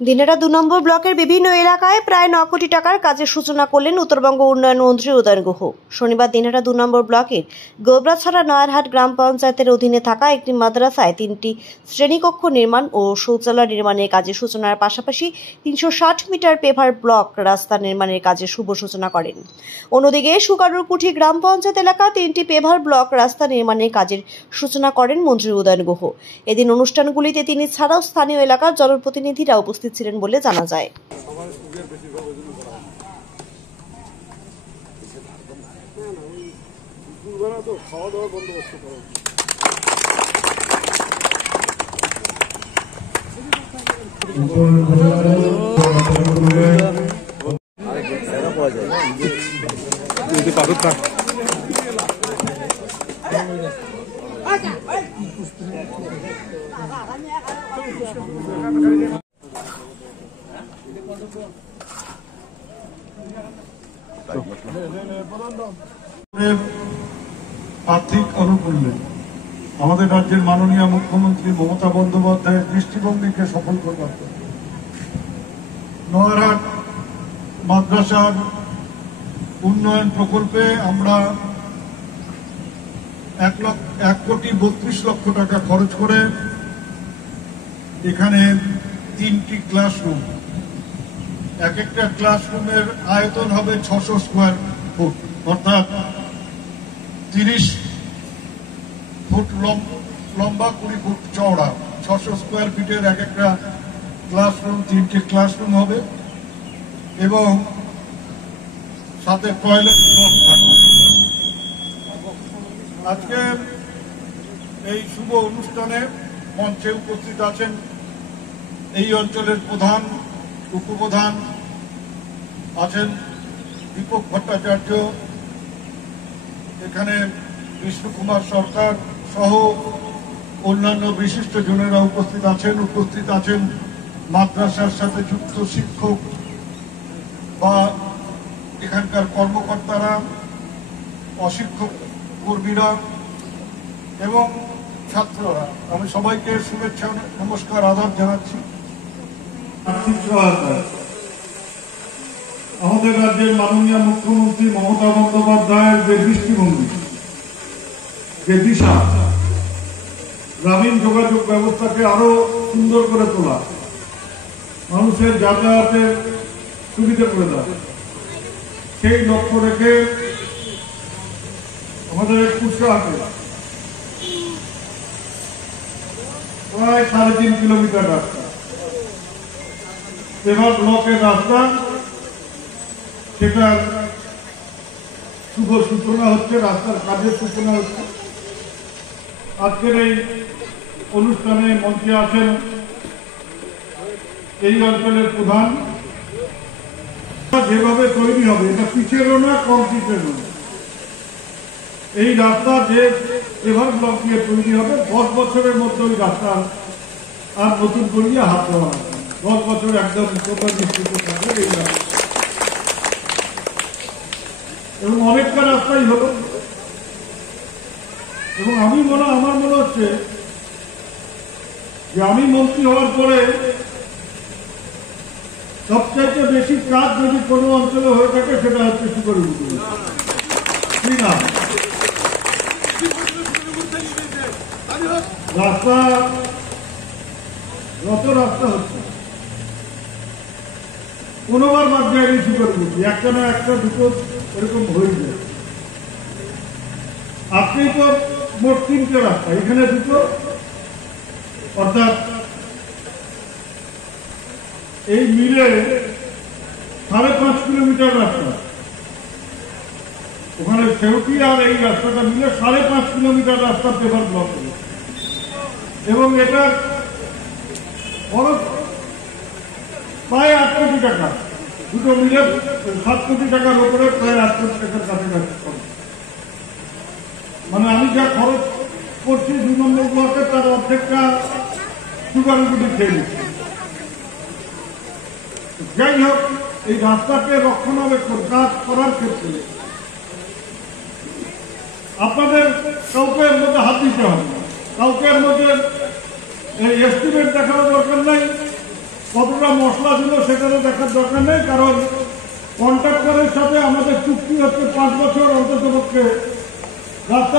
দিনারা ২ নম্বর ব্লকের বিভিন্ন এলাকায় প্রায় ৯ কোটি টাকার কাজের সূচনা করলেন উত্তরবঙ্গ উন্নয়ন মন্ত্রী উদয়ন গুহ। শনিবার দিনারা ২ নম্বর ব্লকের গোবরাছড়া নয়ারহাট গ্রাম পঞ্চায়েতের অধীনে থাকা একটি মাদ্রাসায় ৩টি শ্রেণীকক্ষ নির্মাণ ও শৌচালয় নির্মাণের কাজের সূচনার পাশাপাশি ৩৬০ মিটার পেভার ব্লক রাস্তা নির্মাণের কাজের শুভ সূচনা করেন। অন্যদিকে সুকারুরকুঠি গ্রাম পঞ্চায়েত এলাকা ৩টি পেভার ব্লক রাস্তা নির্মাণের কাজের সূচনা করেন মন্ত্রী উদয়ন গুহ। এদিন অনুষ্ঠানগুলিতে তিনি ছাড়াও স্থানীয় এলাকার জনপ্রতিনিধিরা উপস্থিত ছিলেন বলে জানা যায়। আর্থিক অনুকূল্যে আমাদের রাজ্যের মাননীয় মুখ্যমন্ত্রী মমতা বন্দ্যোপাধ্যায়ের দৃষ্টিভঙ্গিকে সফল করবার জন্য নয়ারহাট মাদ্রাসার উন্নয়ন প্রকল্পে আমরা ১,৩২,০০,০০০ টাকা খরচ করে এখানে ৩টি ক্লাসরুম, এক একটা ক্লাসরুমের আয়তন হবে ৬০০ স্কোয়ার ফুট, অর্থাৎ ৩০ ফুট লম্বা, ২০ ফুট চওড়া, ৬০০ স্কোয়ার ফিটের এক একটা ক্লাসরুম, ৩টি ক্লাসরুম হবে এবং সাথে টয়লেট থাকবে। আজকে এই শুভ অনুষ্ঠানে মঞ্চে উপস্থিত আছেন এই অঞ্চলের প্রধান, উপপ্রধান আছেন দীপক ভট্টাচার্য, এখানে বিষ্ণু কুমার সরকার সহ অন্যান্য বিশিষ্ট জনেরা উপস্থিত আছেন মাদ্রাসার সাথে যুক্ত শিক্ষক বা এখানকার কর্মকর্তারা, অশিক্ষক কর্মীরা এবং ছাত্ররা। আমি সবাইকে শুভেচ্ছা, নমস্কার, আদাব জানাচ্ছি। আর্থিক সহায়তা আমাদের রাজ্যের মাননীয় মুখ্যমন্ত্রী মমতা বন্দ্যোপাধ্যায়ের যে দৃষ্টিভঙ্গি, যে দিশা, গ্রামীণ যোগাযোগ ব্যবস্থাকে আরো সুন্দর করে তোলা, মানুষের যাতায়াতের সুবিধা করে দেওয়া, সেই লক্ষ্য রেখে আমাদের কুচকাহাটে প্রায় ৩.৫ কিলোমিটার রাস্তা, পেভার ব্লকের রাস্তা, সেটার শুভ সূচনা হচ্ছে, রাস্তার কাজের সূচনা হচ্ছে। আজকের এই অনুষ্ঠানে মঞ্চে আছেন এই অঞ্চলের প্রধান। যেভাবে তৈরি হবে, এটা পিচেরও না, কংক্রিটেরও না। এই রাস্তা যে পেভার ব্লক দিয়ে তৈরি হবে, 10 বছরের মধ্যে ওই রাস্তা আর নতুন করিয়ে হাত দেওয়া হবে। 10 বছর একদম টোটাল নিশ্চিত থাকবে এই রাস্তা, এবং অনেকটা রাস্তাই হলো। এবং আমার মনে হচ্ছে যে আমি মন্ত্রী হওয়ার পরে সবচাইতে বেশি কাজ যদি কোনো অঞ্চলে হয়ে থাকে সেটা হচ্ছে সুকারুরকুঠি। রাস্তা, যত রাস্তা হচ্ছে কোনোবার বাদ যায়নি সুকারুরকুঠি, একটা না একটা দুটো এরকম হয়ে যায়। আপনি তো মোট 3টে রাস্তা, এখানে দুটো, অর্থাৎ এই মিলে 5.5 কিলোমিটার রাস্তা, ওখানে সেউটি আর এই রাস্তাটা মিলে 5.5 কিলোমিটার রাস্তা পেভার ব্লক হবে। এবং এটার খরচ প্রায় 8 কোটি টাকা, দুটো মিলে 7 কোটি টাকার উপরে প্রায় 8 কোটি টাকার কাছাকাছি খরচ। মানে আমি যা খরচ করছি 2 নম্বর ব্লকে, তার অর্ধেকটা সুকারুরকুঠি খেয়ে নিচ্ছে। যাই হোক, এই রাস্তাকে রক্ষণাবেক্ষণ কাজ করার ক্ষেত্রে আপনাদের কাউকে এর মধ্যে হাত দিতে হবে, কাউকে এর মধ্যে এস্টিমেট দেখানোর দরকার নাই, কতটা মশলা ছিল সেটারও দেখার দরকার নেই, কারণ কন্ট্রাক্টরের সাথে আমাদের চুক্তি হচ্ছে 5 বছর অন্ততপক্ষে রাস্তা